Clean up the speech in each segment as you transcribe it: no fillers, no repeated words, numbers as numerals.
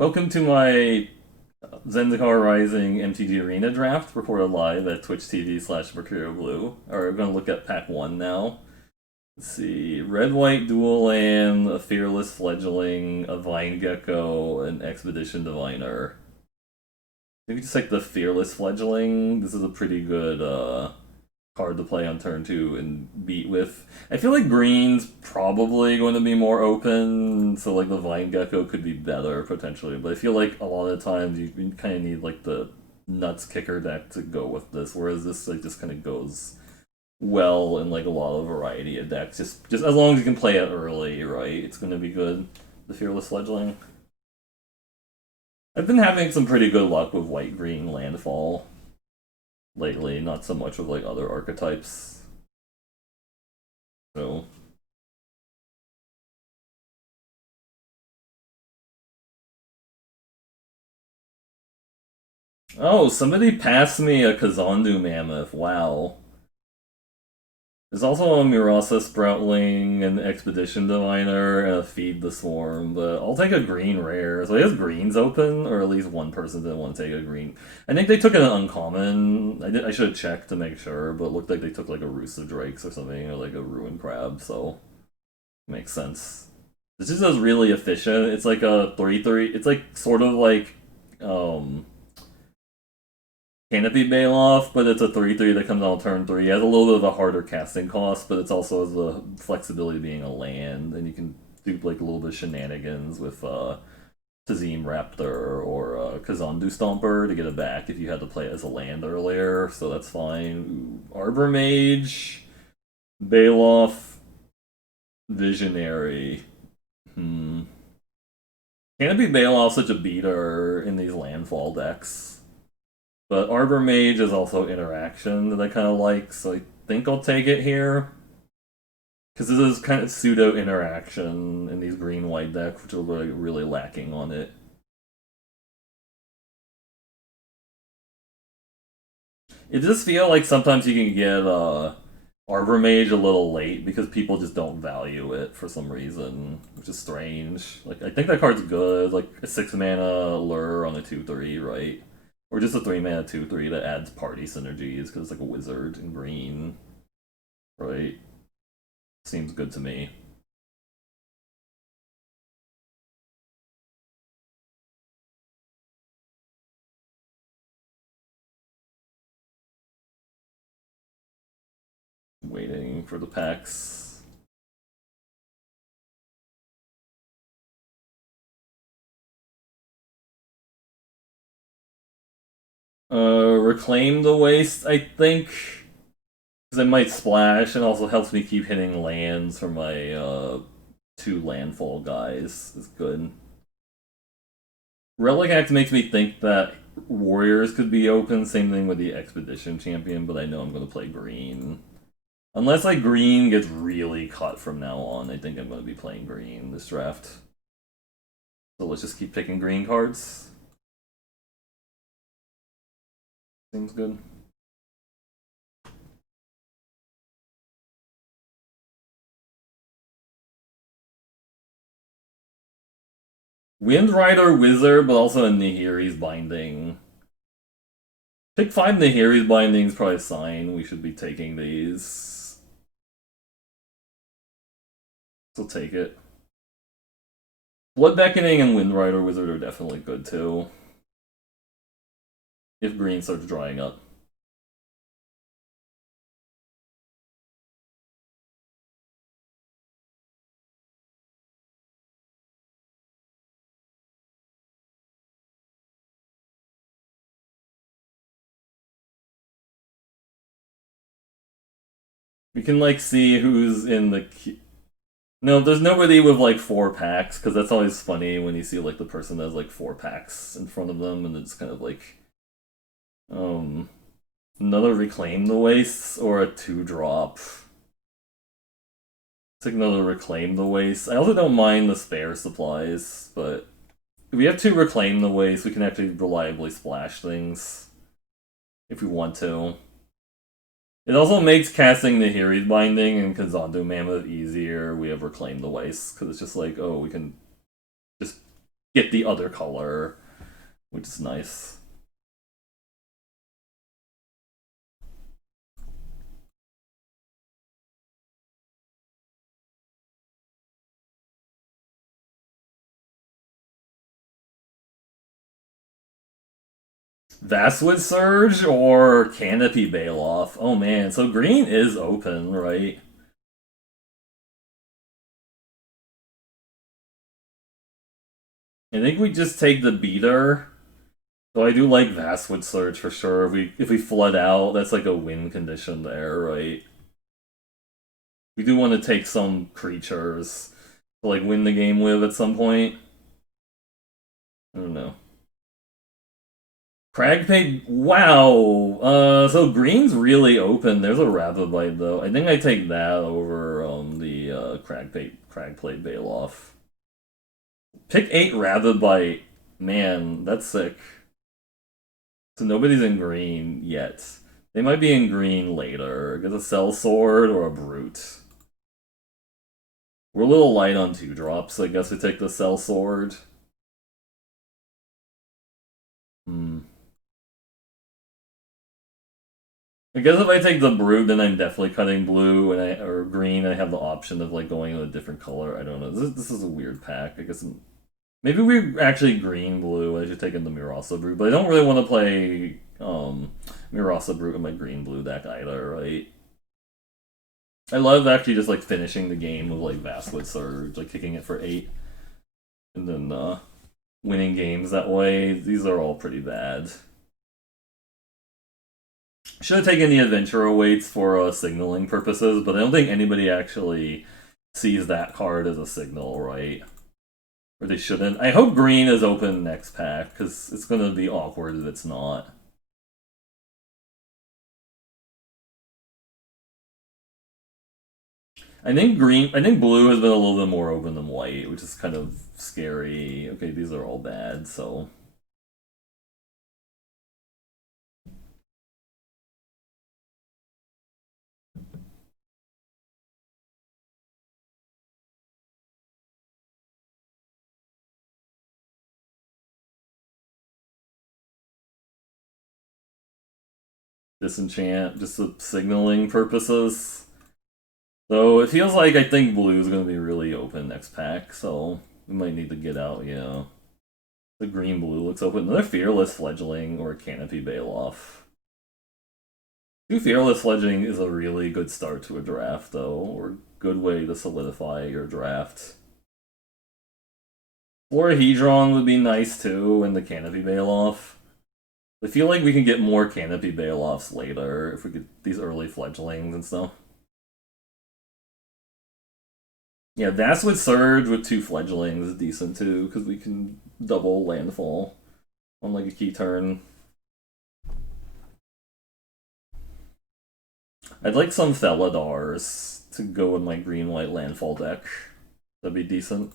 Welcome to my Zendikar Rising MTG Arena draft, recorded live at Twitch TV/Mercurial Blue. Alright, we're going to look at pack 1 now. Let's see. Red White Dual Land, a Fearless Fledgling, a Vine Gecko, an Expedition Diviner. Maybe just like the Fearless Fledgling. This is a pretty good card to play on turn 2 and beat with. I feel like green's probably going to be more open, so like the Vine Gecko could be better potentially, but I feel like a lot of times you kind of need like the nuts kicker deck to go with this, whereas this like just kind of goes well in like a lot of variety of decks. Just as long as you can play it early, right? It's going to be good. The Fearless Fledgling. I've been having some pretty good luck with white green landfall lately, not so much with like other archetypes. So oh, somebody passed me a Kazandu Mammoth. Wow. There's also a Murasa Sproutling, an Expedition Diviner, and a Feed the Swarm, but I'll take a green rare. So he has greens open, or at least one person didn't want to take a green. I think they took an uncommon. I should have checked to make sure, but it looked like they took like a Roost of Drakes or something, or like a Ruin Crab, so makes sense. This is just really efficient. It's like a 3/3. It's like sort of like Canopy Bailoff, but it's a 3/3 that comes on turn 3. It has a little bit of a harder casting cost, but it's also has the flexibility of being a land, and you can do like a little bit of shenanigans with Tazim Raptor or Kazandu Stomper to get it back if you had to play it as a land earlier, so that's fine. Ooh, Arbor Mage, Bailoff, Visionary. Canopy Bailoff's such a beater in these landfall decks. But Arbor Mage is also interaction that I kind of like, so I think I'll take it here. Because this is kind of pseudo interaction in these green white decks, which are really lacking on it. It just feels like sometimes you can get Arbor Mage a little late because people just don't value it for some reason, which is strange. Like I think that card's good, like a 6 mana lure on a 2/3, right? Or just a 3 mana 2/3 that adds party synergies because it's like a wizard in green, right? Seems good to me. Waiting for the packs. Reclaim the Waste, I think. Because it might splash and also helps me keep hitting lands for my 2 landfall guys. Is good. Relic Act makes me think that Warriors could be open. Same thing with the Expedition Champion, but I know I'm going to play green. Unless like green gets really cut from now on, I think I'm going to be playing green this draft. So let's just keep picking green cards. Seems good. Wind Rider Wizard, but also a Nahiri's Binding. Pick 5 Nahiri's Bindings, probably a sign we should be taking these. So take it. Blood Beckoning and Wind Rider Wizard are definitely good too. If green starts drying up. We can like see who's in the no, there's nobody with like 4 packs, because that's always funny when you see like the person that has like 4 packs in front of them, and it's kind of like, um, another Reclaim the Wastes or a 2-drop. It's like another Reclaim the Waste. I also don't mind the spare supplies, but if we have 2 Reclaim the Waste, we can actually reliably splash things if we want to. It also makes casting Nahiri's Binding and Kazandu Mammoth easier. We have Reclaim the Waste, because it's just like, oh, we can just get the other color, which is nice. Vastwood Surge or Canopy Bailoff? Oh man, so green is open, right? I think we just take the beater. So I do like Vastwood Surge for sure. If we flood out, that's like a win condition there, right? We do want to take some creatures to like win the game with at some point. I don't know. Crag paid. Wow. So green's really open. There's a Rababite though. I think I take that over the Crag plate Bailoff. Pick 8 Rababite. Man, that's sick. So nobody's in green yet. They might be in green later. Get a Cell Sword or a Brute. We're a little light on 2-drops, so I guess we take the Cell Sword. Hmm. I guess if I take the Brute, then I'm definitely cutting blue or green. I have the option of like going to a different color. I don't know. This is a weird pack. I guess maybe we actually green blue. I should take in the Mirasa Brute, but I don't really want to play Mirasa Brute in my green blue deck either, right? I love actually just like finishing the game with like Vastwood Surge, like kicking it for 8, and then winning games that way. These are all pretty bad. Should have taken the adventure awaits for signaling purposes, but I don't think anybody actually sees that card as a signal, right? Or they shouldn't. I hope green is open next pack, because it's going to be awkward if it's not. I think blue has been a little bit more open than white, which is kind of scary. Okay, these are all bad, so disenchant just for signaling purposes. Though it feels like I think blue is going to be really open next pack, so we might need to get out, yeah. The green blue looks open. Another Fearless Fledgling or Canopy Bailoff. Two Fearless Fledgling is a really good start to a draft, though, or good way to solidify your draft. Florahedron would be nice too, and the Canopy Bailoff. I feel like we can get more Canopy Bailoffs later if we get these early fledglings and stuff. Yeah, that's with Surge with 2 fledglings is decent too, because we can double landfall on like a key turn. I'd like some Felidars to go in my green-white landfall deck. That'd be decent.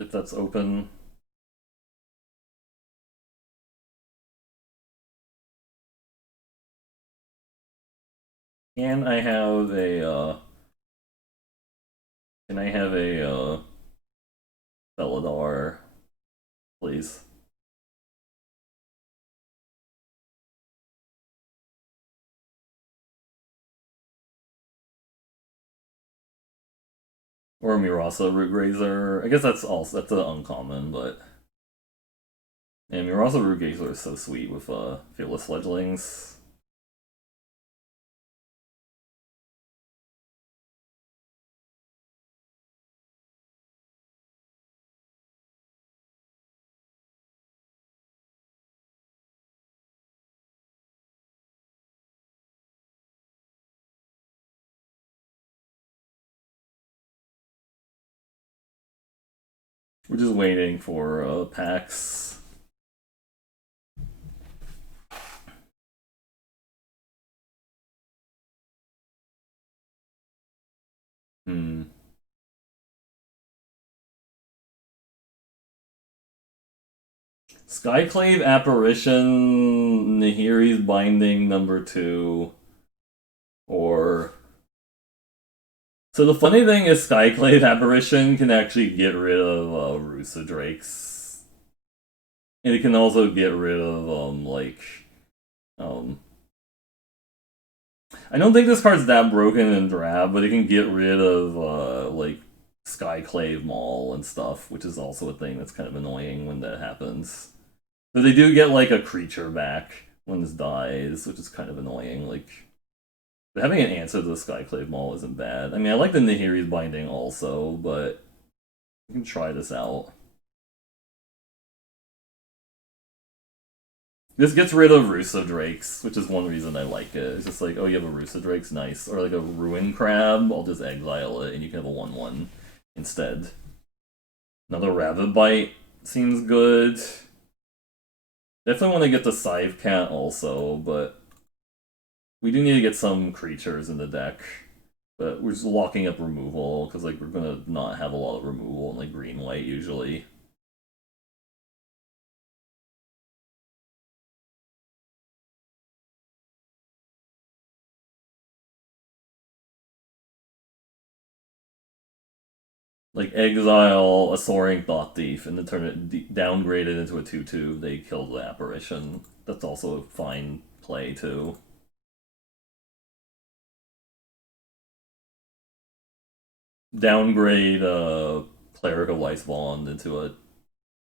If that's open. Can I have a, can I have a, Felidar, please? Or a Mirasa Root Grazer. I guess that's an uncommon, but yeah, Mirasa Root Grazer is so sweet with Fearless Fledglings. We're just waiting for packs. Hmm. Skyclave Apparition, Nahiri's Binding number 2, or So the funny thing is Skyclave Apparition can actually get rid of Rusa Drakes. And it can also get rid of um I don't think this card's that broken and drab, but it can get rid of like Skyclave Maul and stuff, which is also a thing that's kind of annoying when that happens. But they do get like a creature back when this dies, which is kind of annoying. Like having an answer to the Skyclave Maul isn't bad. I mean, I like the Nahiri's Binding also, but you can try this out. This gets rid of Rusa Drakes, which is one reason I like it. It's just like, oh, you have a Rusa Drake's nice. Or like a Ruin Crab, I'll just exile it and you can have a 1/1 instead. Another Rabbit Bite seems good. Definitely want to get the Scythe Cat also, but we do need to get some creatures in the deck. But we're just locking up removal, because like we're gonna not have a lot of removal in like green-white usually. Like exile a Soaring Thought Thief and then turn it downgrade it into a 2/2. They kill the apparition. That's also a fine play too. Downgrade Cleric of Ice Bond into a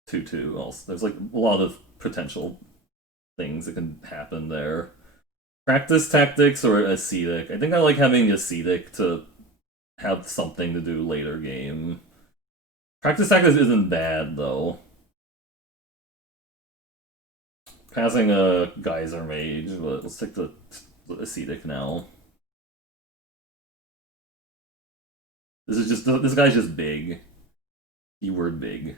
2/2. Also, there's like a lot of potential things that can happen there. Practice Tactics or Ascetic. I think I like having Ascetic to have something to do later game. Practice Tactics isn't bad though. Passing a Geyser Mage, but let's take the Ascetic now. This guy's just big. Keyword big.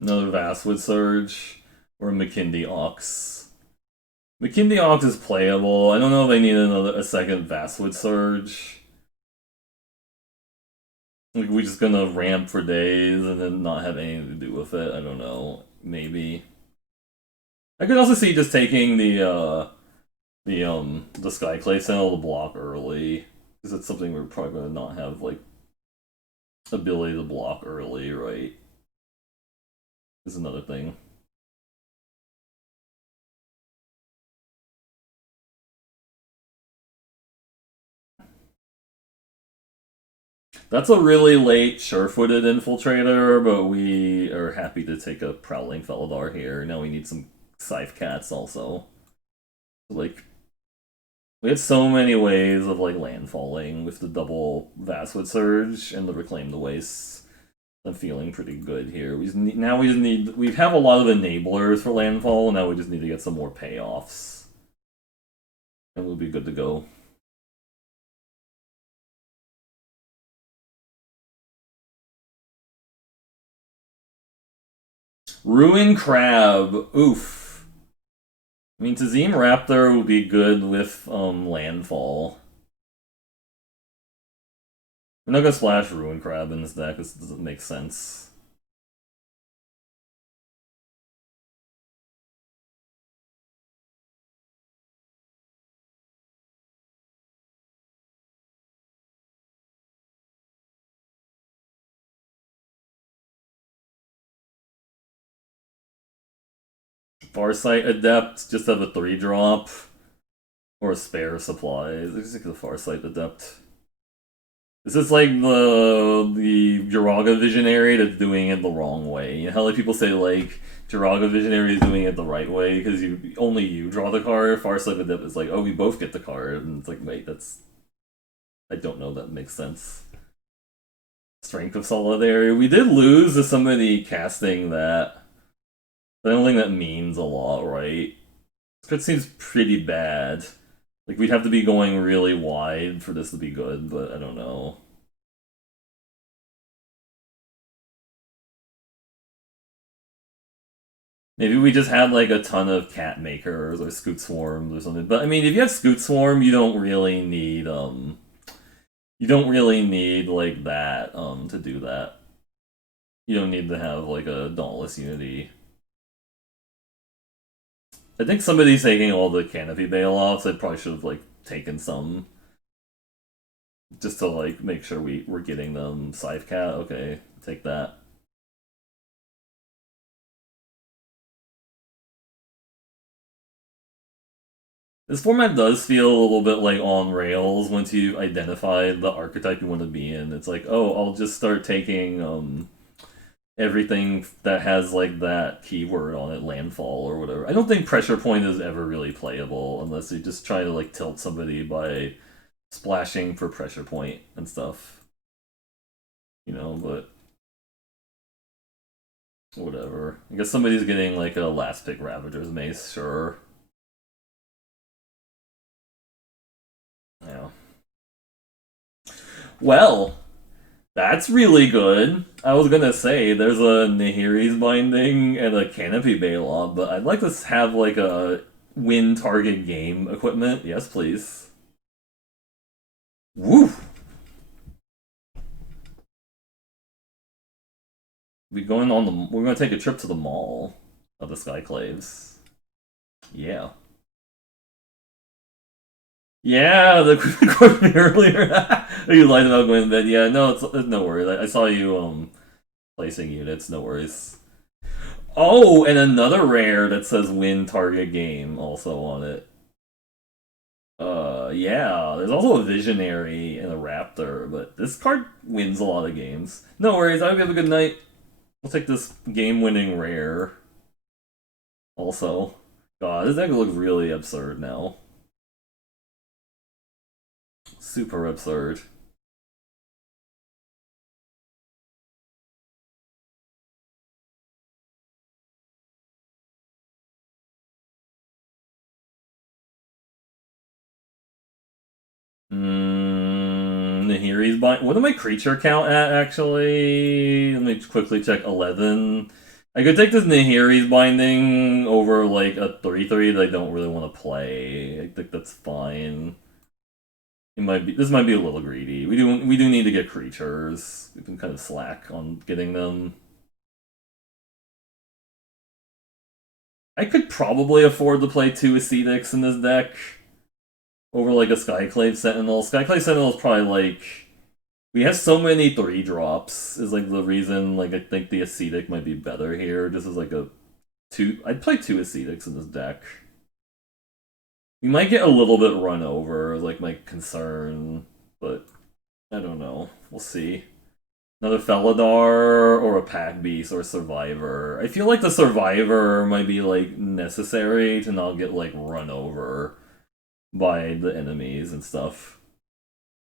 Another Vastwood Surge or McKindy Ox. McKindy Ox is playable. I don't know if I need a second Vastwood Surge. Like we just gonna ramp for days and then not have anything to do with it. I don't know. Maybe. I could also see just taking the Skyclave Sentinel to block early. Because it's something we're probably gonna not have like ability to block early, right? Is another thing. That's a really late sure-footed infiltrator, but we are happy to take a Prowling Felidar here. Now we need some Scythe Cats also. Like, we had so many ways of like landfalling with the double Vastwood Surge and the Reclaim the Wastes. I'm feeling pretty good here. Now we just need we have a lot of enablers for landfall. Now we just need to get some more payoffs, and we'll be good to go. Ruin Crab. Oof. I mean, Tazim Raptor would be good with landfall. We're not gonna splash Ruin Crab in this deck. This doesn't make sense. Farsight Adept, just have a 3-drop. Or a spare supplies. Just like the Farsight Adept. This is like the Jiraga Visionary that's doing it the wrong way. You know how like people say like Jiraga Visionary is doing it the right way because you draw the card. Farsight Adept is like, oh, we both get the card, and it's like, wait, that's I don't know that makes sense. Strength of Solidarity. We did lose to somebody casting that. But I don't think that means a lot, right? It seems pretty bad. Like, we'd have to be going really wide for this to be good, but I don't know. Maybe we just had like a ton of cat makers or scoot swarms or something. But I mean, if you have scoot swarm, you don't really need like that to do that. You don't need to have like a dauntless unity. I think somebody's taking all the canopy bailouts. I probably should have like taken some just to like make sure we're getting them. Scythe cat, okay, take that. This format does feel a little bit like on rails once you identify the archetype you want to be in. It's like, oh, I'll just start taking everything that has like that keyword on it, landfall or whatever. I don't think pressure point is ever really playable unless you just try to like tilt somebody by splashing for pressure point and stuff. But whatever. I guess somebody's getting like a last pick Ravager's Mace, sure. Yeah. Well, that's really good. I was gonna say there's a Nahiri's Binding and a Canopy Bailout, but I'd like to have like a win target game equipment. Yes, please. Woo! We're gonna take a trip to the mall of the Skyclaves. Yeah. Yeah, the quoted me earlier. You lied about going to bed. Yeah, no, it's no worries. I saw you placing units. No worries. Oh, and another rare that says win target game also on it. Yeah. There's also a visionary and a raptor, but this card wins a lot of games. No worries. I hope you have a good night. We'll take this game-winning rare. Also, God, this deck looks really absurd now. Super absurd. Nahiri's bind. What am I creature count at actually? Let me quickly check. 11. I could take this Nahiri's binding over like a 3/3 that I don't really want to play. I think that's fine. It might be. This might be a little greedy. We do need to get creatures. We can kind of slack on getting them. I could probably afford to play 2 Ascetics in this deck over like a Skyclave Sentinel. Skyclave Sentinel is probably like we have so many 3 drops is like the reason like I think the Ascetic might be better here. This is like a two. I'd play 2 Ascetics in this deck. We might get a little bit run over, like my concern, but I don't know. We'll see. Another Felidar or a Pack Beast or a Survivor. I feel like the Survivor might be like necessary to not get like run over by the enemies and stuff.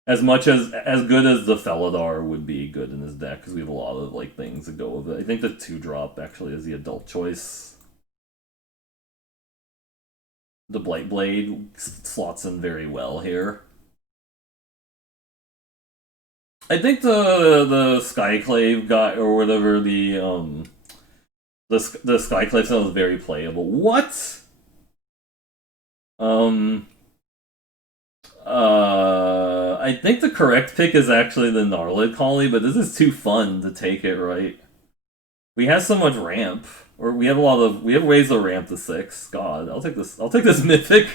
As good as the Felidar would be good in this deck because we have a lot of like things that go with it. I think the 2 drop actually is the adult choice. The Blight Blade slots in very well here. I think the Skyclave guy or whatever the Skyclave sound is very playable. What? Um I think the correct pick is actually the Gnarlid Collie, but this is too fun to take it right. We have so much ramp. Or we have ways to ramp to 6. God, I'll take this mythic.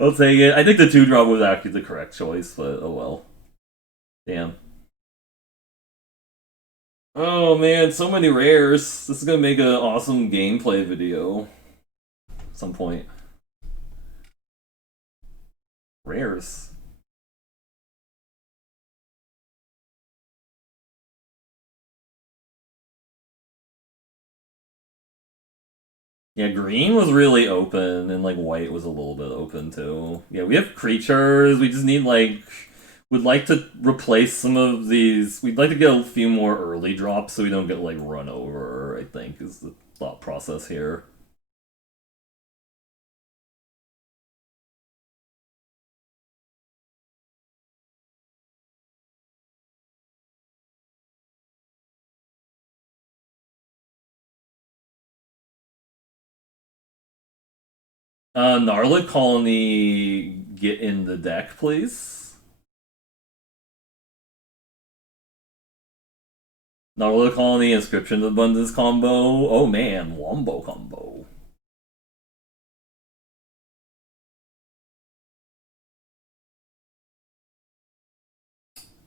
I'll take it. I think the 2 drop was actually the correct choice, but oh well. Damn. Oh man, so many rares. This is gonna make an awesome gameplay video at some point. Rares. Yeah, green was really open, and like white was a little bit open too. Yeah, we have creatures. We just need like would like to replace some of these. We'd like to get a few more early drops so we don't get like run over. I think is the thought process here. Gnarlid Colony, get in the deck, please. Gnarlid Colony, Inscription of Abundance combo. Oh man, Wombo combo.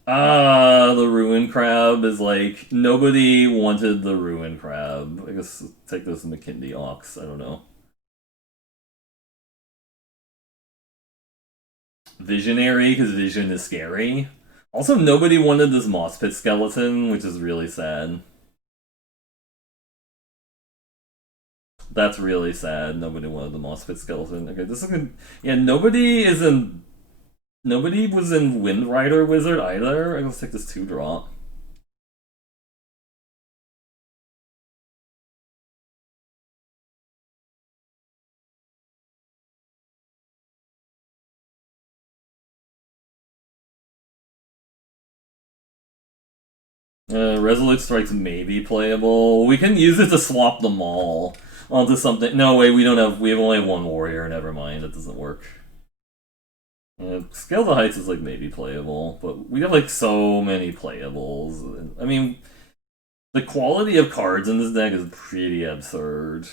The Ruin Crab is like, nobody wanted the Ruin Crab. I guess take this McKinley Ox, I don't know. Visionary, because Vision is scary. Also, nobody wanted this Moss Pit skeleton, which is really sad. That's really sad. Nobody wanted the Moss Pit skeleton. Okay, this is good. Yeah, nobody is in. Nobody was in Wind Rider Wizard either. I guess take this 2-drop. Resolute Strike's maybe playable. We can use it to swap them all onto something. No, wait, we don't have. We only have one warrior. Never mind, that doesn't work. Yeah, Scale the Heights is like maybe playable, but we have like so many playables. I mean, the quality of cards in this deck is pretty absurd.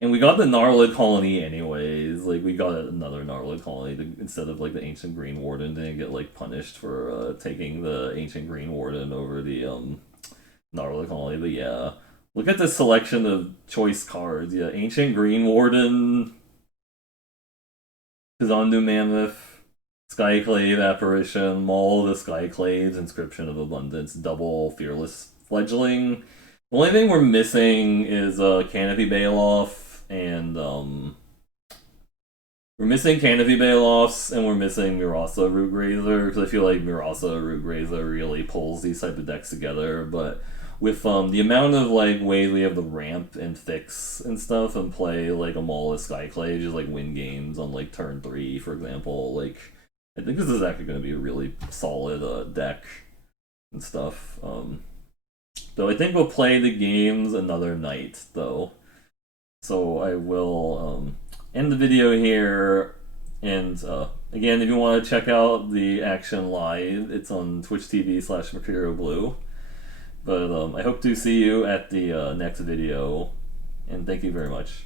And we got the Gnarlid Colony anyways. Like, we got another Gnarlid Colony instead of, like, the Ancient Green Warden didn't get, like, punished for taking the Ancient Green Warden over the Gnarlid Colony. But yeah, look at this selection of choice cards. Yeah, Ancient Green Warden, Kazandu Mammoth, Skyclave Apparition, Maul of the Skyclaves, Inscription of Abundance, double Fearless Fledgling. The only thing we're missing is Canopy Bailoff and we're missing Canopy Bailoffs and we're missing Murasa Root Grazer because I feel like Murasa Root Grazer really pulls these type of decks together. But with the amount of like ways we have to ramp and fix and stuff and play like a Maul of Skyclave, just like win games on like turn 3, for example. Like, I think this is actually going to be a really solid deck and stuff. Though I think we'll play the games another night, though. So I will end the video here. And again, if you want to check out the action live, it's on Twitch TV/Mercurio Blue. But I hope to see you at the next video. And thank you very much.